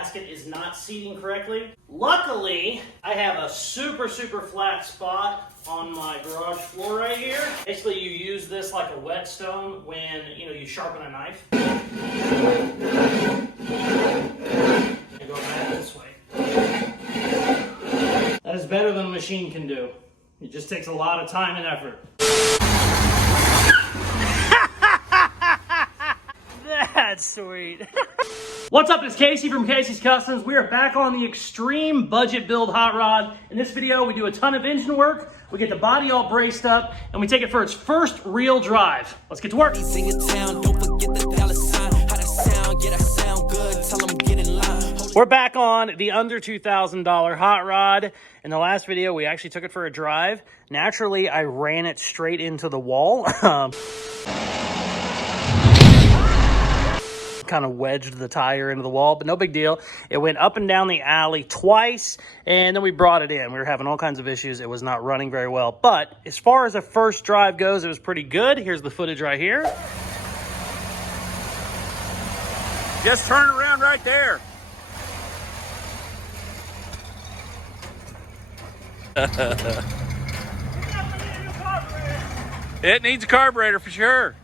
gasket is not seating correctly. Luckily, I have a super flat spot on my garage floor right here. Basically, you use this like a whetstone when you sharpen a knife. And go back this way. That is better than a machine can do. It just takes a lot of time and effort. That's sweet. What's up, it's Casey from Casey's Customs. We are back on the extreme budget build hot rod. In this video, we do a ton of engine work, we get the body all braced up, and we take it for its first real drive. Let's get to work. We're back on the under $2,000 hot rod. In the last video, we actually took it for a drive. Naturally, I ran it straight into the wall. Kind of wedged the tire into the wall, but no big deal. It went up and down the alley twice, and then we brought it in. We were having all kinds of issues. It was not running very well, but as far as a first drive goes, it was pretty good. Here's the footage right here. Just turn it around right there. It needs a carburetor for sure.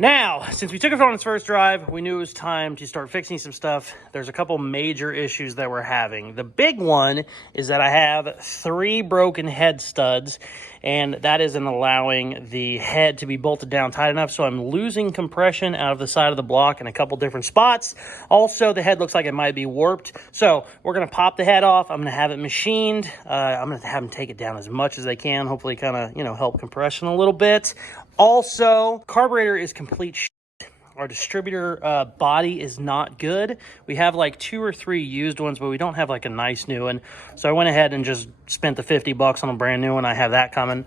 Now, since we took it on its first drive, we knew it was time to start fixing some stuff. There's a couple major issues that we're having. The big one is that I have 3 broken head studs, and that isn't allowing the head to be bolted down tight enough, so I'm losing compression out of the side of the block in a couple different spots. Also, the head looks like it might be warped, so we're going to pop the head off. I'm going to have it machined. I'm going to have them take it down as much as they can, hopefully kind of, help compression a little bit. Also, carburetor is complete shit. Our distributor body is not good. We have like 2 or 3 used ones, but we don't have like a nice new one. So I went ahead and just spent the $50 on a brand new one. I have that coming.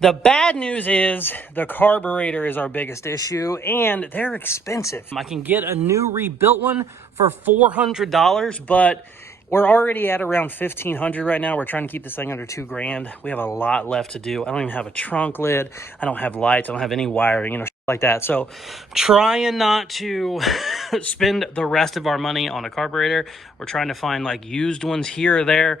The bad news is the carburetor is our biggest issue, and they're expensive. I can get a new rebuilt one for $400, but we're already at around $1,500 right now. We're trying to keep this thing under $2,000. We have a lot left to do. I don't even have a trunk lid. I don't have lights. I don't have any wiring, shit like that. So trying not to spend the rest of our money on a carburetor. We're trying to find like used ones here or there.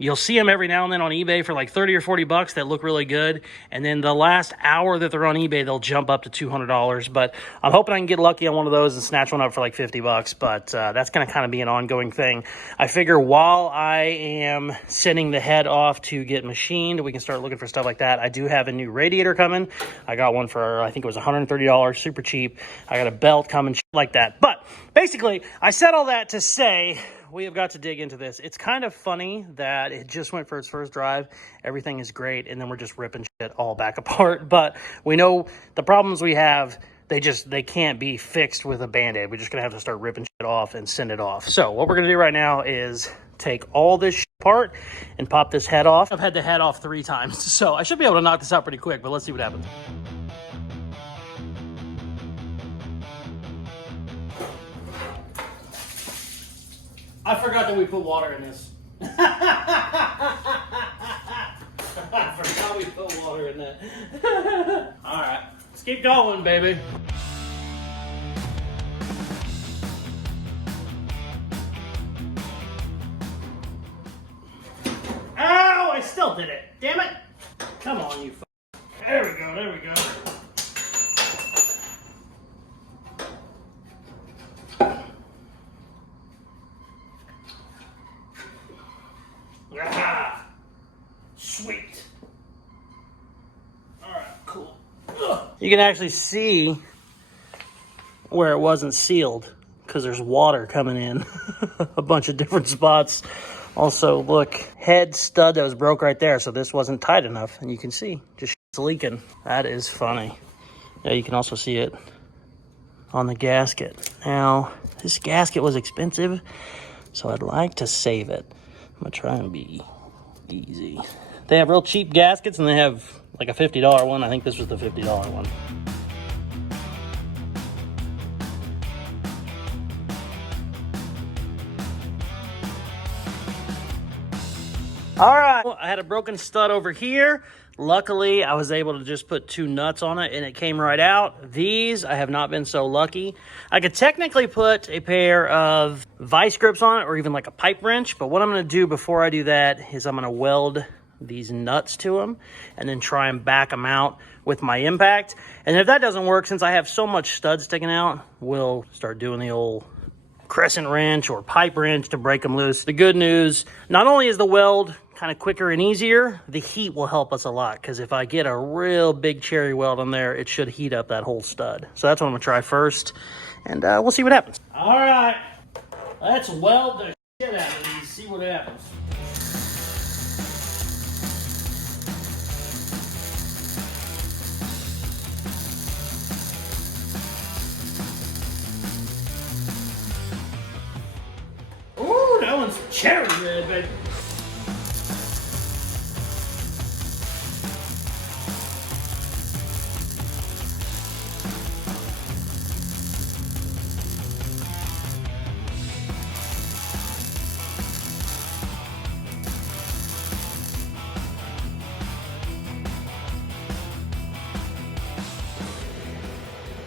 You'll see them every now and then on eBay for like 30 or 40 bucks that look really good. And then the last hour that they're on eBay, they'll jump up to $200. But I'm hoping I can get lucky on one of those and snatch one up for like 50 bucks. But that's going to kind of be an ongoing thing. I figure while I am sending the head off to get machined, we can start looking for stuff like that. I do have a new radiator coming. I got one for, I think it was $130, super cheap. I got a belt coming, shit like that. But basically, I said all that to say, we have got to dig into this. It's kind of funny that it just went for its first drive. Everything is great, and then we're just ripping shit all back apart. But we know the problems we have, they can't be fixed with a Band-Aid. We're just going to have to start ripping shit off and send it off. So what we're going to do right now is take all this shit apart and pop this head off. I've had the head off 3 times, so I should be able to knock this out pretty quick, but let's see what happens. I forgot that we put water in this. I forgot we put water in that. All right, let's keep going, baby. Ow, I still did it. Damn it. Come on, you There we go, there we go. Ah, sweet. All right, cool. Ugh. You can actually see where it wasn't sealed because there's water coming in a bunch of different spots. Also, look, head stud that was broke right there, so this wasn't tight enough, and you can see just shit's leaking. That is funny. Yeah, you can also see it on the gasket. Now, this gasket was expensive, so I'd like to save it. I'm gonna try and be easy. They have real cheap gaskets, and they have like a $50 one. I think this was the $50 one. All right, well, I had a broken stud over here. Luckily, I was able to just put 2 nuts on it and it came right out. These, I have not been so lucky. I could technically put a pair of vice grips on it or even like a pipe wrench, but what I'm gonna do before I do that is I'm gonna weld these nuts to them and then try and back them out with my impact. And if that doesn't work, since I have so much stud sticking out, we'll start doing the old crescent wrench or pipe wrench to break them loose. The good news, not only is the weld kind of quicker and easier, the heat will help us a lot, because if I get a real big cherry weld on there, it should heat up that whole stud. So that's what I'm gonna try first, and we'll see what happens. All right, let's weld the shit out of these, see what happens. Ooh, that one's cherry red, baby.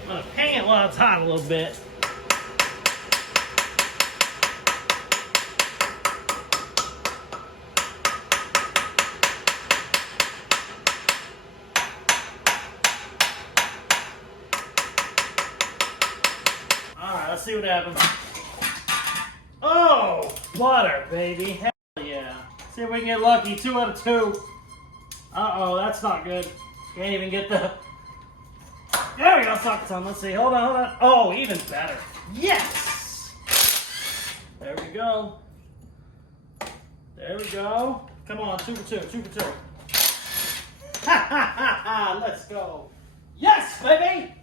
I'm gonna hang it while it's hot a little bit. Let's see what happens. Oh, butter, baby. Hell yeah. See if we can get lucky. 2 out of 2. Uh-oh, that's not good. Can't even get the... There we go, suck some. Let's see. Hold on, hold on. Oh, even better. Yes! There we go. There we go. Come on, 2 for 2. 2 for 2. Ha ha ha ha! Let's go. Yes, baby!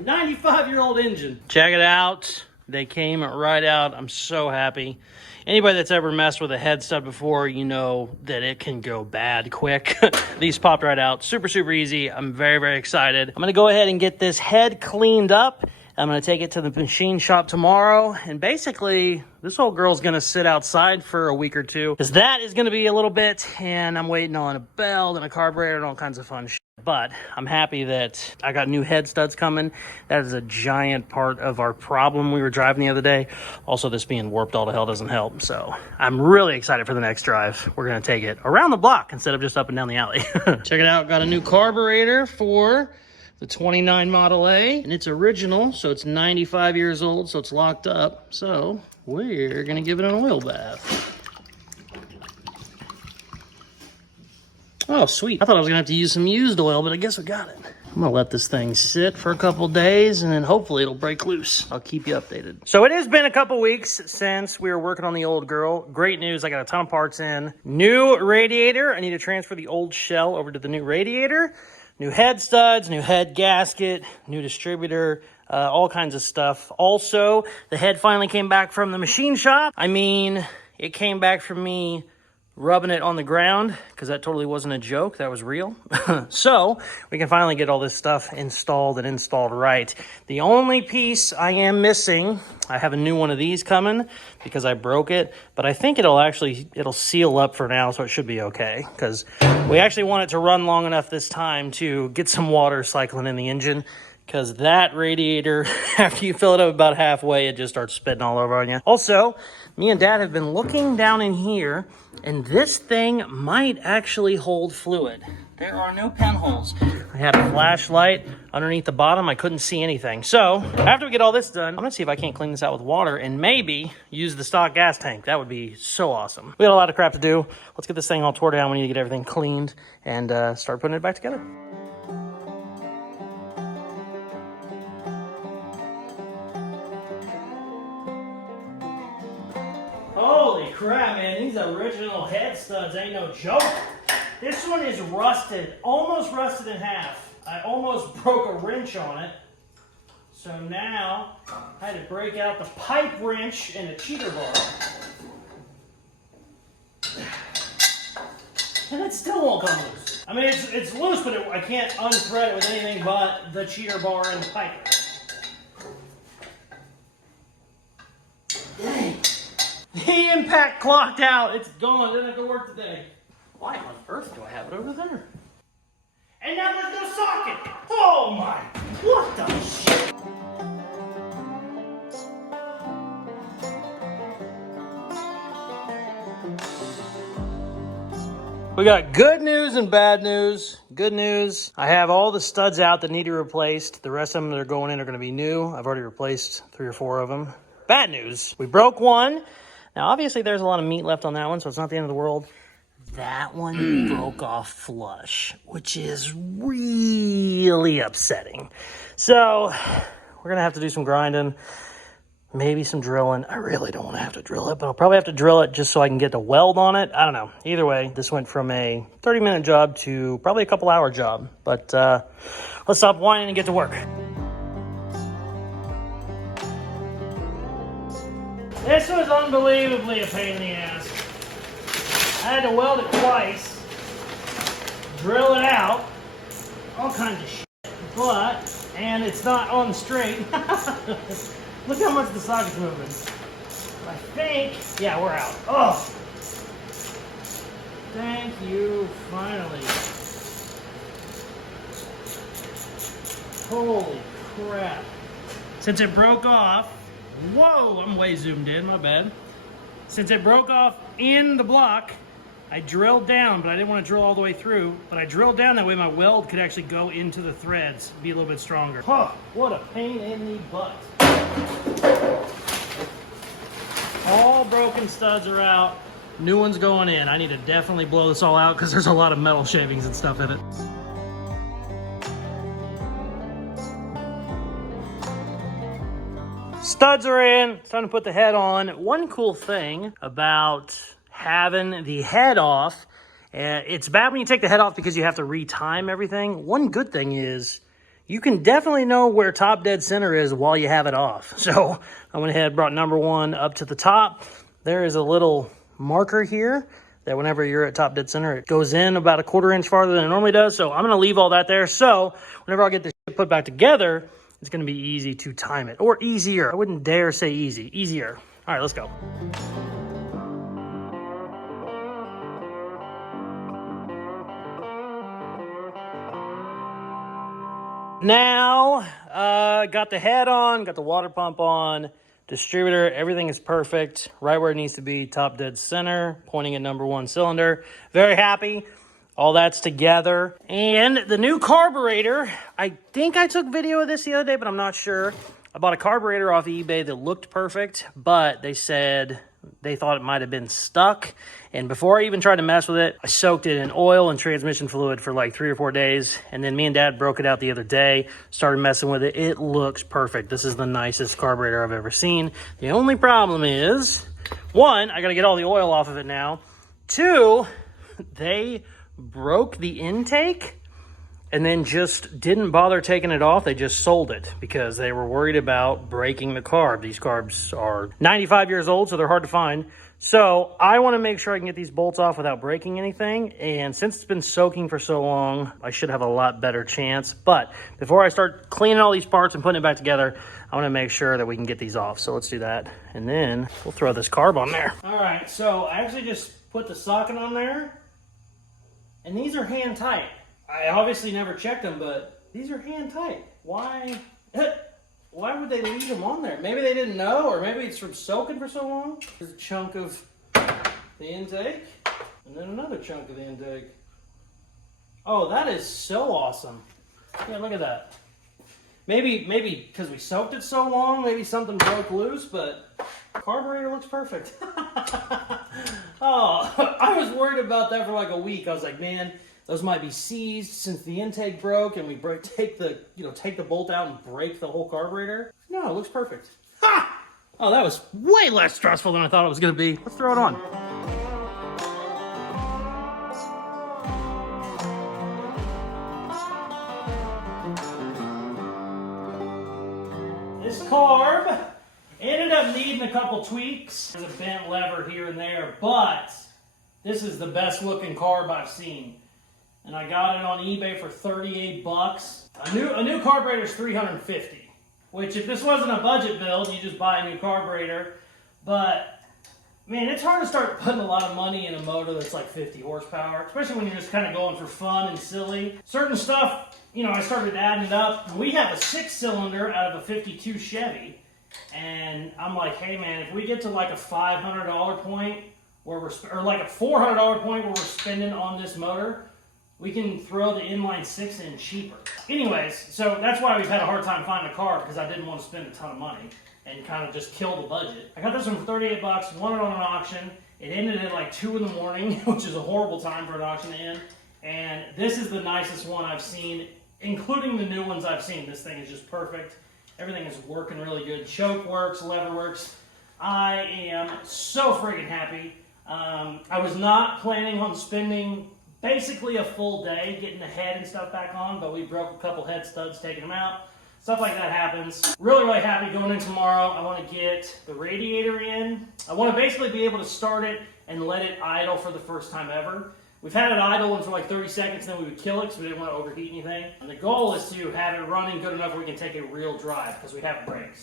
95-year-old engine. Check it out. They came right out. I'm so happy. Anybody that's ever messed with a head stud before, you know that it can go bad quick. These popped right out. Super, super easy. I'm very, very excited. I'm going to go ahead and get this head cleaned up. I'm going to take it to the machine shop tomorrow. And basically, this old girl's going to sit outside for a week or 2. Because that is going to be a little bit. And I'm waiting on a belt and a carburetor and all kinds of fun shit. But I'm happy that I got new head studs coming. That is a giant part of our problem we were driving the other day. Also, this being warped all to hell doesn't help. So I'm really excited for the next drive. We're going to take it around the block instead of just up and down the alley. Check it out. Got a new carburetor for the 29 Model A. And it's original, so it's 95 years old, so it's locked up. So we're going to give it an oil bath. Oh, sweet. I thought I was going to have to use some used oil, but I guess we got it. I'm going to let this thing sit for a couple days, and then hopefully it'll break loose. I'll keep you updated. So it has been a couple weeks since we were working on the old girl. Great news. I got a ton of parts in. New radiator. I need to transfer the old shell over to the new radiator. New head studs, new head gasket, new distributor, all kinds of stuff. Also, the head finally came back from the machine shop. I mean, it came back from me rubbing it on the ground, because that totally wasn't a joke. That was real. So we can finally get all this stuff installed and installed right. The only piece I am missing, I have a new one of these coming because I broke it, but I think it'll seal up for now, so it should be okay, because we actually want it to run long enough this time to get some water cycling in the engine, because that radiator, after you fill it up about halfway, it just starts spitting all over on you. Also, me and Dad have been looking down in here, and this thing might actually hold fluid. There are no pinholes. I had a flashlight underneath the bottom. I couldn't see anything. So after we get all this done, I'm gonna see if I can't clean this out with water and maybe use the stock gas tank. That would be so awesome. We got a lot of crap to do. Let's get this thing all tore down. We need to get everything cleaned and start putting it back together. Holy crap, man. These original head studs ain't no joke. This one is rusted, almost rusted in half. I almost broke a wrench on it. So now I had to break out the pipe wrench and the cheater bar. And it still won't come loose. I mean, it's loose, but I can't unthread it with anything but the cheater bar and the pipe wrench. Dang. The impact clocked out. It's gone. Didn't have to work today. Why on earth do I have it over there? And now there's no socket! Oh my, what the shit? We got good news and bad news. Good news, I have all the studs out that need to be replaced. The rest of them that are going in are going to be new. I've already replaced 3 or 4 of them. Bad news, we broke one. Now, obviously, there's a lot of meat left on that one, so it's not the end of the world. That one broke off flush, which is really upsetting. So, we're going to have to do some grinding. Maybe some drilling. I really don't want to have to drill it, but I'll probably have to drill it just so I can get the weld on it. I don't know. Either way, this went from a 30-minute job to probably a couple-hour job. But let's stop whining and get to work. This was unbelievably a pain in the ass. I had to weld it twice, drill it out, all kinds of shit. And it's not on straight. Look how much the socket's moving. I think, yeah, we're out. Oh! Thank you, finally. Holy crap. Since it broke off, whoa, I'm way zoomed in, my bad. Since it broke off in the block, I drilled down, but I didn't want to drill all the way through. But I drilled down that way my weld could actually go into the threads, be a little bit stronger. Oh, what a pain in the butt. All broken studs are out. New ones going in. I need to definitely blow this all out because there's a lot of metal shavings and stuff in it. Studs are in. It's time to put the head on. One cool thing about having the head off, it's bad when you take the head off because you have to retime everything. One good thing is you can definitely know where top dead center is while you have it off. So I went ahead, brought number 1 up to the top. There is a little marker here that whenever you're at top dead center, it goes in about a 1/4 inch farther than it normally does. So I'm gonna leave all that there. So whenever I get this shit put back together, it's gonna be easy to time it, or easier. I wouldn't dare say easy, easier. All right, let's go. Now, got the head on, got the water pump on, distributor, everything is perfect, right where it needs to be, top dead center, pointing at number 1 cylinder. Very happy. All that's together. And the new carburetor, I think I took video of this the other day, but I'm not sure. I bought a carburetor off eBay that looked perfect, but they said they thought it might have been stuck. And before I even tried to mess with it, I soaked it in oil and transmission fluid for like 3 or 4 days. And then me and Dad broke it out the other day, started messing with it. It looks perfect. This is the nicest carburetor I've ever seen. The only problem is, 1, I got to get all the oil off of it now. 2, they broke the intake and then just didn't bother taking it off. They just sold it because they were worried about breaking the carb. These carbs are 95 years old, so they're hard to find. So I want to make sure I can get these bolts off without breaking anything. And since it's been soaking for so long, I should have a lot better chance. But before I start cleaning all these parts and putting it back together, I want to make sure that we can get these off. So let's do that. And then we'll throw this carb on there. All right, so I actually just put the socket on there. And these are hand tight. I obviously never checked them, but these are hand tight. Why would they leave them on there? Maybe they didn't know, or maybe it's from soaking for so long. There's a chunk of the intake, and then another chunk of the intake. Oh, that is so awesome. Yeah, look at that. Maybe because we soaked it so long, maybe something broke loose, but carburetor looks perfect. Oh, I was worried about that for like a week. I was like, man, those might be seized since the intake broke, and we take the bolt out and break the whole carburetor. No, it looks perfect. Ha! Oh, that was way less stressful than I thought it was going to be. Let's throw it on. This carb ended up needing a couple tweaks. There's a bent lever here and there, but this is the best looking carb I've seen. And I got it on eBay for 38 bucks. A new carburetor is 350, which if this wasn't a budget build, you just buy a new carburetor. But Man, it's hard to start putting a lot of money in a motor that's like 50 horsepower, especially when you're just kind of going for fun and silly. Certain stuff, you know, I started adding it up. We have a 6-cylinder out of a 52 Chevy, and I'm like, hey man, if we get to like a $500 point where or like a $400 point where we're spending on this motor, we can throw the inline 6 in cheaper. Anyways, so that's why we've had a hard time finding a car, because I didn't want to spend a ton of money and kind of just kill the budget. I got this one for 38 bucks, won it on an auction. It ended at like 2 in the morning, which is a horrible time for an auction to end. And this is the nicest one I've seen, including the new ones I've seen. This thing is just perfect. Everything is working really good. Choke works, lever works. I am so friggin' happy. I was not planning on spending basically a full day getting the head and stuff back on, but we broke a couple head studs taking them out. Stuff like that happens. Really, really happy going in tomorrow. I want to get the radiator in. I want to basically be able to start it and let it idle for the first time ever. We've had it idle for like 30 seconds, then we would kill it because we didn't want to overheat anything. And the goal is to have it running good enough where we can take a real drive because we have brakes.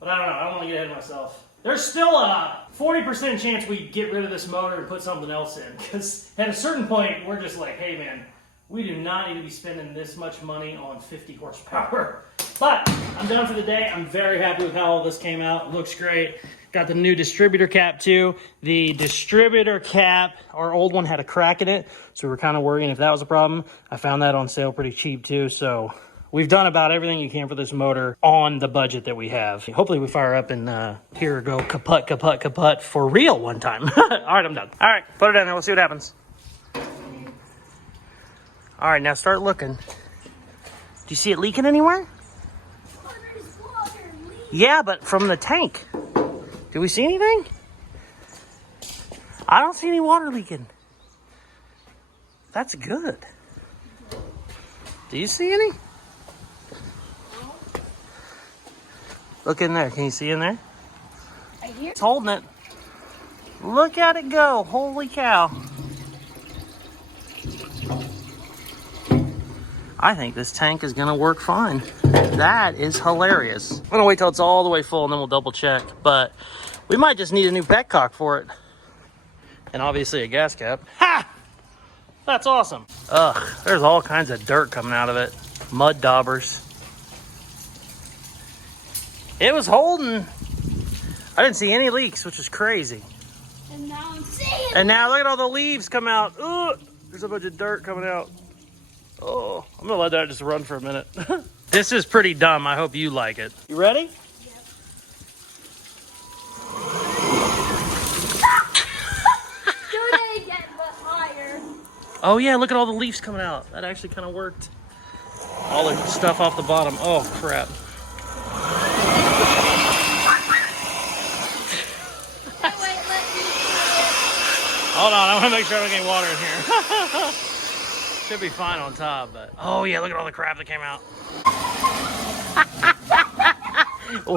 But I don't know. I don't want to get ahead of myself. There's still a 40% chance we get rid of this motor and put something else in, because at a certain point, we're just like, hey man, we do not need to be spending this much money on 50 horsepower. But I'm done for the day. I'm very happy with how all this came out. It looks great. Got the new distributor cap too. The distributor cap, our old one had a crack in it, so we were kind of worrying if that was a problem. I found that on sale pretty cheap too, so we've done about everything you can for this motor on the budget that we have. Hopefully we fire up and here we go, kaput, kaput, kaput for real one time. All right, I'm done. All right, put it in there. We'll see what happens. All right, now start looking. Do you see it leaking anywhere? Oh, there's water leaking. Yeah, but from the tank. Do we see anything? I don't see any water leaking. That's good. Do you see any? Look in there. Can you see in there? Right here? It's holding it. Look at it go. Holy cow. I think this tank is gonna work fine. That is hilarious. I'm gonna wait till it's all the way full and then we'll double check, but we might just need a new petcock for it. And obviously a gas cap. Ha! That's awesome. Ugh, there's all kinds of dirt coming out of it. Mud daubers. It was holding. I didn't see any leaks, which is crazy. And now I'm seeing. And now look at all the leaves come out. Ugh, there's a bunch of dirt coming out. Oh, I'm gonna let that just run for a minute. This is pretty dumb. I hope you like it. You ready? Yep. Do it again, but higher. Oh yeah, look at all the leaves coming out. That actually kind of worked. All the stuff off the bottom. Oh crap. Wait, let me do Hold on, I want to make sure I don't get water in here. Should be fine on top, but oh yeah, look at all the crap that came out.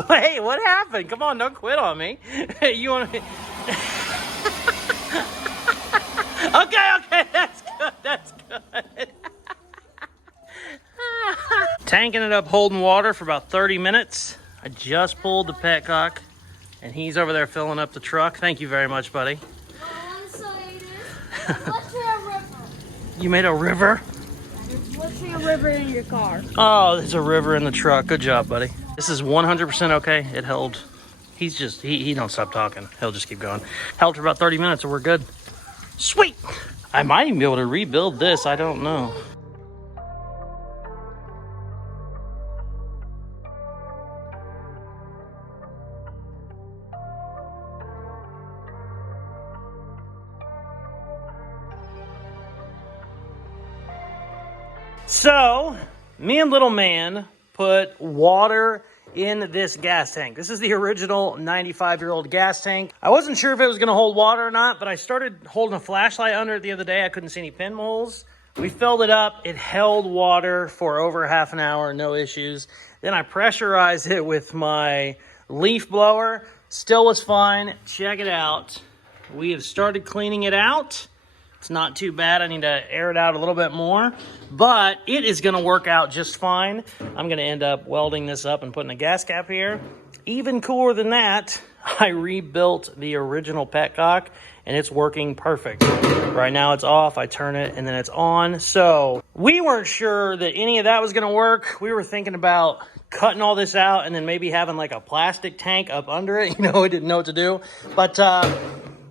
Wait, what happened? Come on, don't quit on me. You want to? Okay, that's good. That's good. Tank ended up holding water for about 30 minutes. I just pulled the petcock, and he's over there filling up the truck. Thank you very much, buddy. Let's do a river. You made a river? There's literally a river in your car. Oh, there's a river in the truck. Good job, buddy. This is 100% okay. It held. He's just, he don't stop talking. He'll just keep going. Held for about 30 minutes, so we're good. Sweet. I might even be able to rebuild this. I don't know. So, me and little man put water in this gas tank. This is the original 95-year-old gas tank. I wasn't sure if it was going to hold water or not, but I started holding a flashlight under it the other day. I couldn't see any pinholes. We filled it up. It held water for over half an hour, no issues. Then I pressurized it with my leaf blower. Still was fine. Check it out. We have started cleaning it out. It's not too bad. I need to air it out a little bit more, but it is going to work out just fine. I'm going to end up welding this up and putting a gas cap here. Even cooler than that, I rebuilt the original petcock, and it's working perfect. Right now it's off, I turn it, and then it's on. So we weren't sure that any of that was gonna work. We were thinking about cutting all this out and then maybe having like a plastic tank up under it. You know, we didn't know what to do. But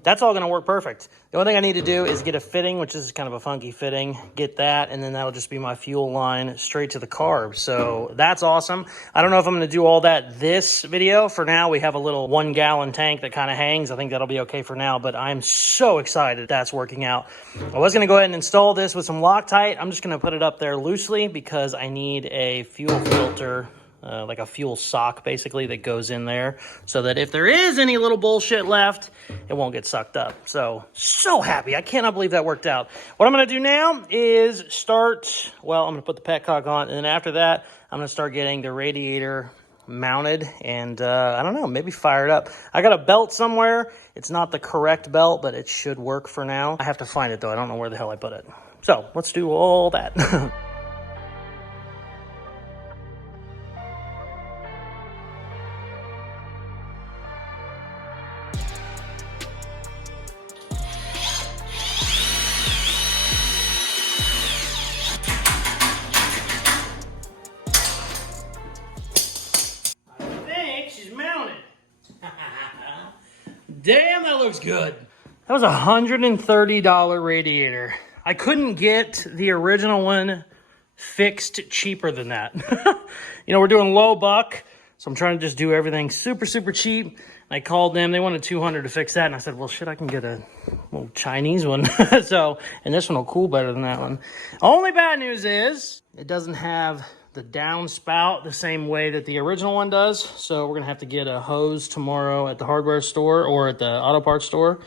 that's all gonna work perfect. The only thing I need to do is get a fitting, which is kind of a funky fitting, get that, and then that'll just be my fuel line straight to the carb. So that's awesome. I don't know if I'm gonna do all that this video. For now, we have a little 1 gallon tank that kind of hangs. I think that'll be okay for now, but I'm so excited that's working out. I was gonna go ahead and install this with some Loctite. I'm just gonna put it up there loosely because I need a fuel filter, like a fuel sock basically, that goes in there so that if there is any little bullshit left, it won't get sucked up. So happy. I cannot believe that worked out. What I'm gonna do now is I'm gonna put the petcock on, and then after that, I'm gonna start getting the radiator mounted and I don't know, maybe fire it up. I got a belt somewhere. It's not the correct belt, but it should work for now. I have to find it though. I don't know where the hell I put it. So let's do all that. Damn, that looks good. That was a $130 radiator. I couldn't get the original one fixed cheaper than that. You know, we're doing low buck, so I'm trying to just do everything super, super cheap. I called them, they wanted $200 to fix that, and I said, well, shit, I can get a little Chinese one. So, and this one will cool better than that one. Only bad news is, it doesn't have the downspout the same way that the original one does. So we're gonna have to get a hose tomorrow at the hardware store or at the auto parts store.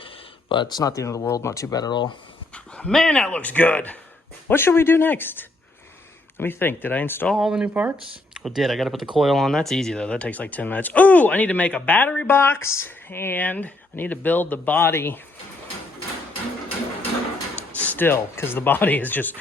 But it's not the end of the world, not too bad at all. Man, that looks good. What should we do next? Let me think, did I install all the new parts? I did, I gotta put the coil on. That's easy though, that takes like 10 minutes. Oh, I need to make a battery box and I need to build the body still because the body is just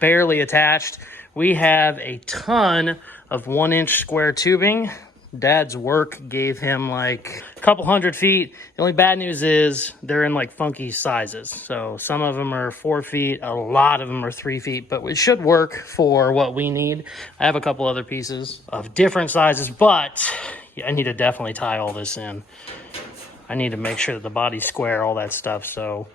barely attached. We have a ton of 1-inch square tubing. Dad's work gave him like a couple 100 feet. The only bad news is they're in like funky sizes. So some of them are 4 feet, a lot of them are 3 feet, but it should work for what we need. I have a couple other pieces of different sizes, but I need to definitely tie all this in. I need to make sure that the body's square, all that stuff. So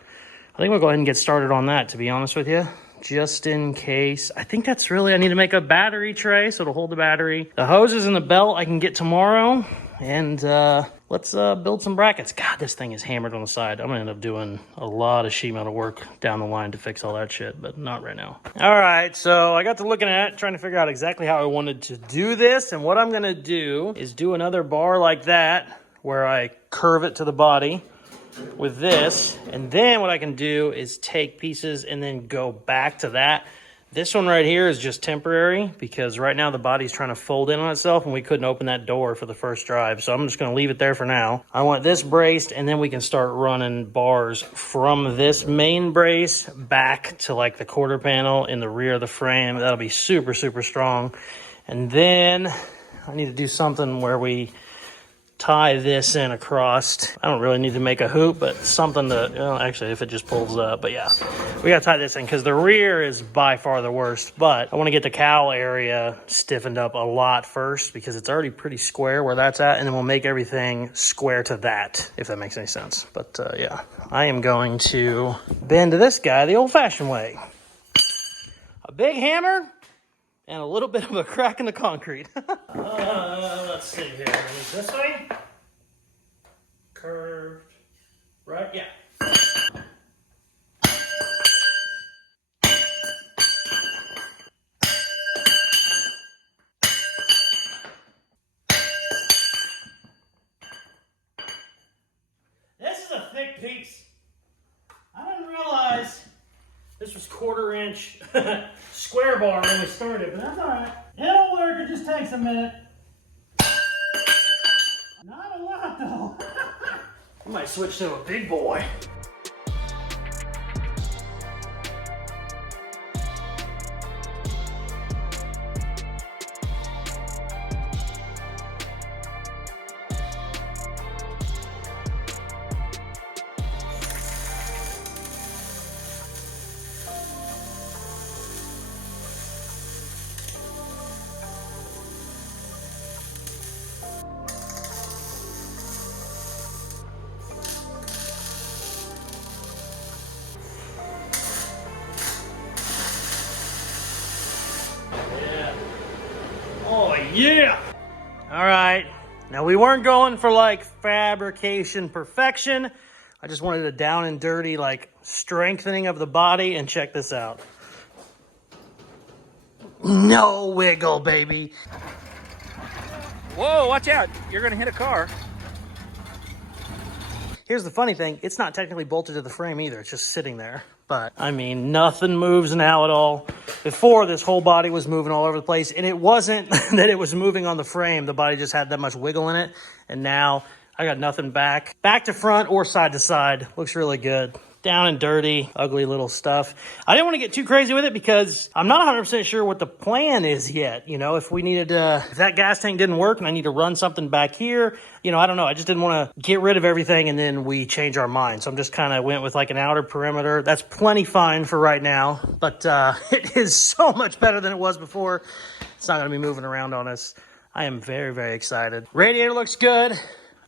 I think we'll go ahead and get started on that, to be honest with you. Just in case. I think that's really, I need to make a battery tray so it'll hold the battery. The hoses and the belt I can get tomorrow. And let's build some brackets. God, this thing is hammered on the side. I'm gonna end up doing a lot of sheet metal work down the line to fix all that shit, but not right now. All right, so I got to looking at it, trying to figure out exactly how I wanted to do this. And what I'm gonna do is do another bar like that, where I curve it to the body with this, and then what I can do is take pieces and then go back to that. This one right here is just temporary because right now the body's trying to fold in on itself and we couldn't open that door for the first drive, so I'm just going to leave it there for now. I want this braced, and then we can start running bars from this main brace back to like the quarter panel in the rear of the frame. That'll be super, super strong. And then I need to do something where we tie this in across. I don't really need to make a hoop, but something to, well, actually, if it just pulls up, but yeah. We gotta tie this in because the rear is by far the worst, but I want to get the cowl area stiffened up a lot first because it's already pretty square where that's at, and then we'll make everything square to that, if that makes any sense. But yeah, I am going to bend this guy the old-fashioned way. A big hammer and a little bit of a crack in the concrete. Let's see here. This way. Curved. Right? Yeah. This is a thick piece. I didn't realize this was 1/4 inch square bar when we started, but that's all right. It'll work, it just takes a minute. Not a lot though. I might switch to a big boy. Yeah. All right. Now, we weren't going for like fabrication perfection. I just wanted a down and dirty, like strengthening of the body. And check this out. No wiggle, baby. Whoa, watch out. You're going to hit a car. Here's the funny thing. It's not technically bolted to the frame either. It's just sitting there. But, I mean, nothing moves now at all. Before, this whole body was moving all over the place. And it wasn't that it was moving on the frame. The body just had that much wiggle in it. And now, I got nothing back. Back to front or side to side. Looks really good. Down and dirty, ugly little stuff. I didn't want to get too crazy with it because I'm not 100% sure what the plan is yet. You know, if we needed to, if that gas tank didn't work and I need to run something back here, you know, I don't know. I just didn't want to get rid of everything and then we change our mind. So I'm just kind of went with like an outer perimeter. That's plenty fine for right now, but it is so much better than it was before. It's not going to be moving around on us. I am very, very excited. Radiator looks good.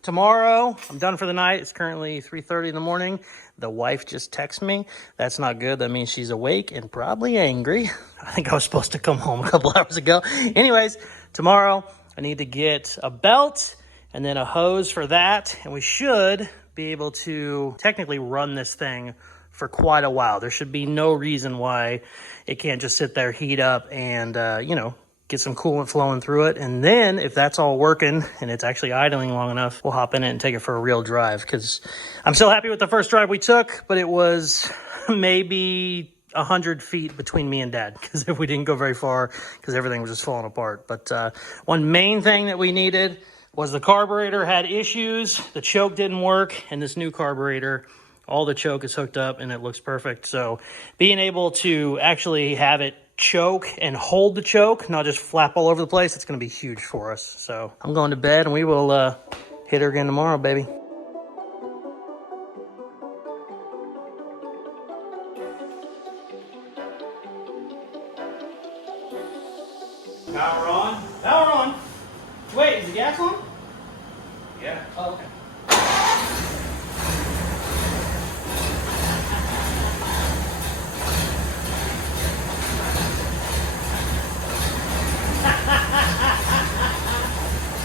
Tomorrow, I'm done for the night. It's currently 3:30 in the morning. The wife just texted me. That's not good. That means she's awake and probably angry. I think I was supposed to come home a couple hours ago. Anyways, tomorrow I need to get a belt and then a hose for that. And we should be able to technically run this thing for quite a while. There should be no reason why it can't just sit there, heat up, and, you know, get some coolant flowing through it. And then if that's all working and it's actually idling long enough, we'll hop in it and take it for a real drive. Because I'm still happy with the first drive we took, but it was maybe 100 feet between me and Dad. Because if we didn't go very far, because everything was just falling apart. But one main thing that we needed was the carburetor had issues. The choke didn't work. And this new carburetor, all the choke is hooked up and it looks perfect. So being able to actually have it choke and hold the choke, not just flap all over the place, it's going to be huge for us. So I'm going to bed and we will hit her again tomorrow, baby. Power on? Power on. Wait, is the gas on? Yeah. Oh, okay.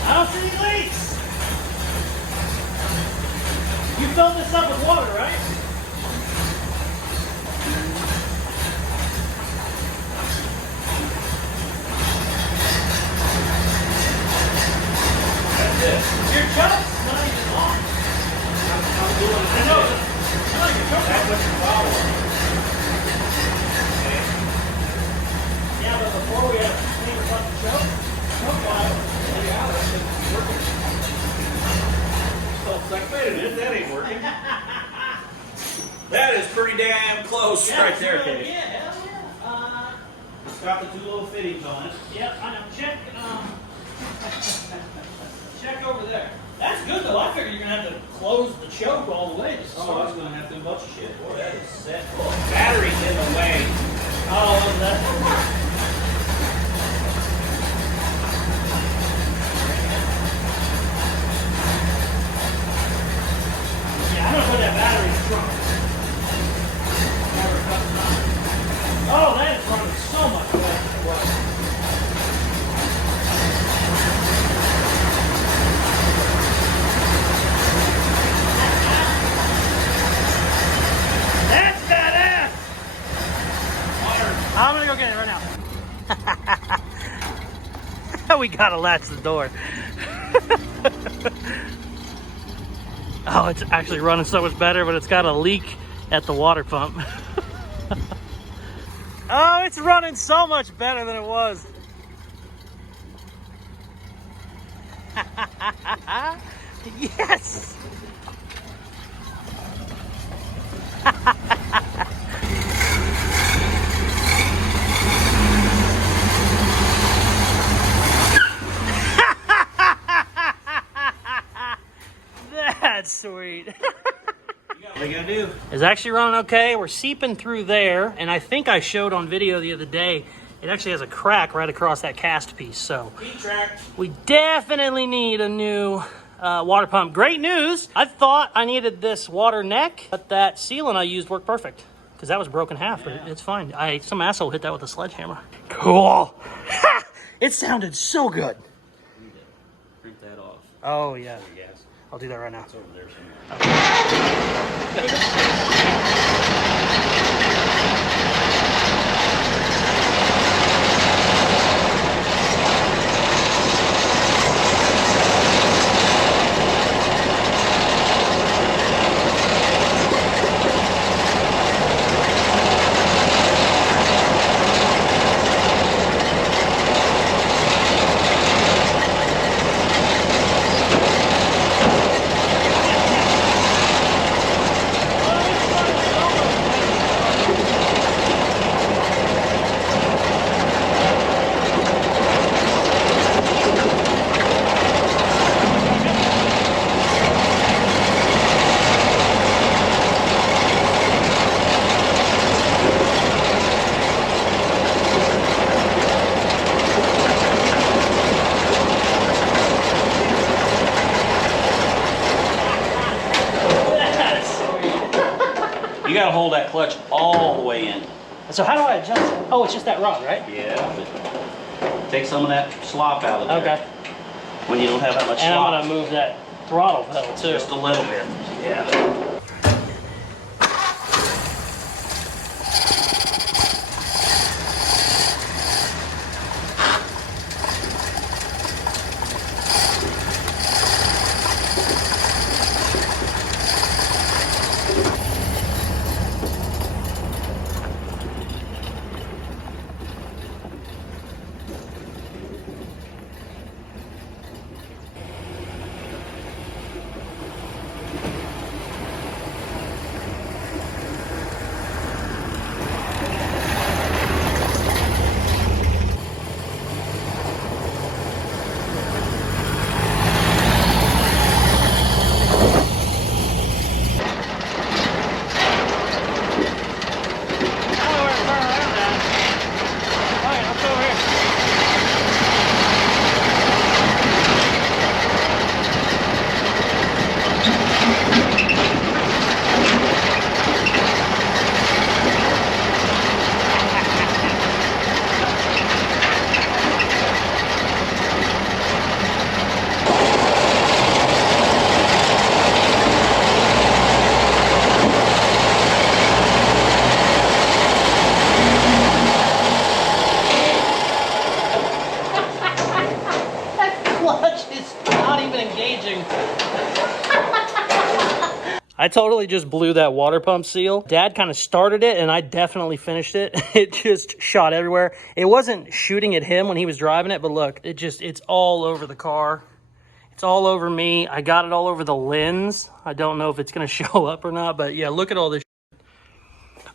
I don't see any leaks. You filled this up with water, right? That's it. Your choke's not even on. I'm doing it. I know. I like your choke. That's what your power on. Okay. Yeah, but before we had to clean up the choke valve. Yeah, that shit's working. So it's like, wait a minute, that ain't working. That is pretty damn close right there, Yeah, Kenny. hell yeah. It's got the two little fittings on it. Yep, I know. Check over there. That's good though. I figured you're gonna have to close the choke all the way. Oh, I was gonna have to do a bunch of shit. Boy, that is set. Oh, battery's in the way. Oh, that's I'm gonna put that battery in the trunk. Oh, that is running so much better than it was. That's badass! I'm gonna go get it right now. We gotta latch the door. Oh, it's actually running so much better, but it's got a leak at the water pump. Oh, it's running so much better than it was. Yes! That's sweet. What are you gonna do? It's actually running okay. We're seeping through there, and I think I showed on video the other day, it actually has a crack right across that cast piece. So we definitely need a new water pump. Great news. I thought I needed this water neck, but that sealant I used worked perfect because that was broken half, but it's fine. Some asshole hit that with a sledgehammer. Cool. It sounded so good. Oh, yeah. Gas. I'll do that right now. It's over there somewhere. You gotta hold that clutch all the way in. So how do I adjust it? Oh, it's just that rod, right? Yeah, but take some of that slop out of there. Okay. When you don't have that much And slop. I'm gonna move that throttle pedal too. Just a little bit. Yeah. I totally just blew that water pump seal. Dad kind of started it and I definitely finished it. It just shot everywhere. It wasn't shooting at him when he was driving it, but look, it's all over the car. It's all over me. I got it all over the lens. I don't know if it's gonna show up or not, but yeah, look at all this.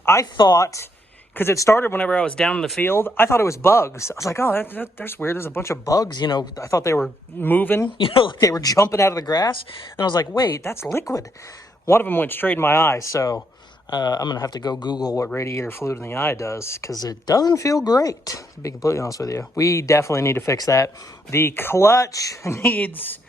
I thought, because it started whenever I was down in the field, I thought it was bugs. I was like, oh, that's weird. There's a bunch of bugs, you know. I thought they were moving, you know, like they were jumping out of the grass. And I was like, wait, that's liquid. One of them went straight in my eye, so I'm going to have to go Google what radiator fluid in the eye does, because it doesn't feel great, to be completely honest with you. We definitely need to fix that. The clutch needs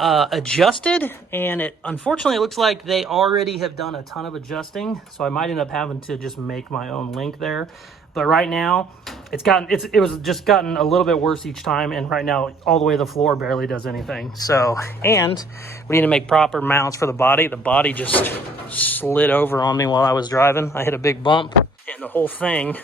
adjusted, and unfortunately it looks like they already have done a ton of adjusting, so I might end up having to just make my own link there. But right now it was just gotten a little bit worse each time, and right now all the way to the floor barely does anything. So, and we need to make proper mounts for the body. The body just slid over on me while I was driving. I hit a big bump and the whole thing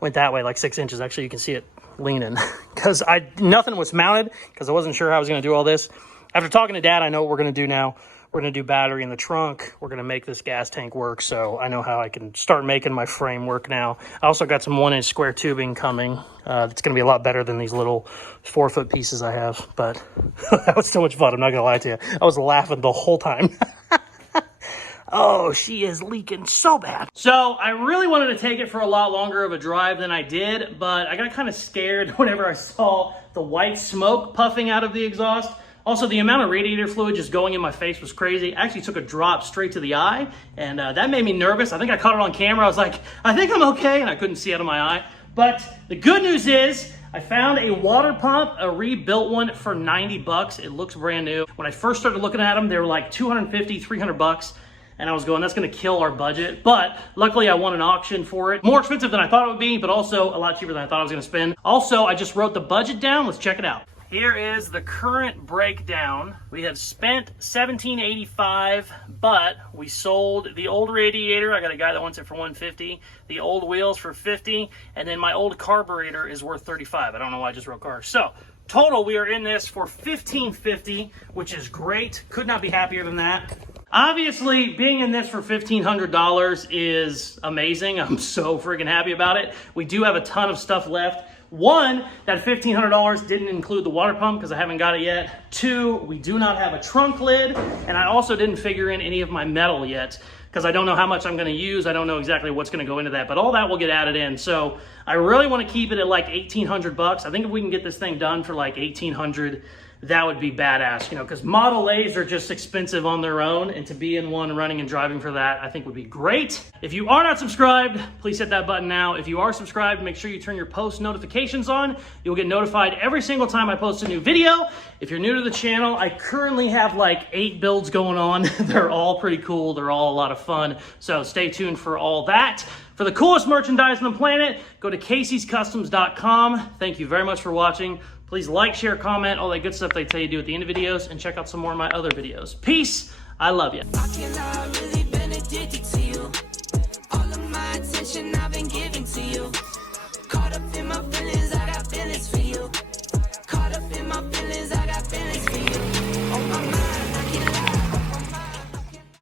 went that way like 6 inches. Actually, you can see it leaning because nothing was mounted because I wasn't sure how I was going to do all this. After talking to Dad, I know what we're going to do now. We're going to do battery in the trunk. We're going to make this gas tank work, so I know how I can start making my frame work now. I also got some 1-inch square tubing coming. It's going to be a lot better than these little 4-foot pieces I have, but that was so much fun. I'm not going to lie to you. I was laughing the whole time. Oh, she is leaking so bad. So I really wanted to take it for a lot longer of a drive than I did, but I got kind of scared whenever I saw the white smoke puffing out of the exhaust. Also, the amount of radiator fluid just going in my face was crazy. I actually took a drop straight to the eye, and that made me nervous. I think I caught it on camera. I was like, I think I'm okay, and I couldn't see out of my eye. But the good news is I found a water pump, a rebuilt one for 90 bucks. It looks brand new. When I first started looking at them, they were like 250, 300 bucks. And I was going, that's gonna kill our budget. But luckily I won an auction for it. More expensive than I thought it would be, but also a lot cheaper than I thought I was gonna spend. Also, I just wrote the budget down. Let's check it out. here is the current breakdown. We have spent $17.85, but we sold the old radiator. I got a guy that wants it for $150, the old wheels for $50, and then my old carburetor is worth $35. I don't know why I just wrote car. So total, we are in this for $15.50, which is great. Could not be happier than that. Obviously, being in this for $1,500 is amazing. I'm so freaking happy about it. We do have a ton of stuff left. One, that $1,500 didn't include the water pump because I haven't got it yet. Two, we do not have a trunk lid, and I also didn't figure in any of my metal yet because I don't know how much I'm going to use. I don't know exactly what's going to go into that, but all that will get added in. So I really want to keep it at like $1,800. I think if we can get this thing done for like $1,800, that would be badass, you know, because Model A's are just expensive on their own, and to be in one running and driving for that, I think would be great. If you are not subscribed, please hit that button now. If you are subscribed, make sure you turn your post notifications on. You'll get notified every single time I post a new video. If you're new to the channel, I currently have like 8 builds going on. They're all pretty cool. They're all a lot of fun. So stay tuned for all that. For the coolest merchandise on the planet, go to Caseyscustoms.com. Thank you very much for watching. Please like, share, comment, all that good stuff they tell you to do at the end of videos, and check out some more of my other videos. Peace. I love you.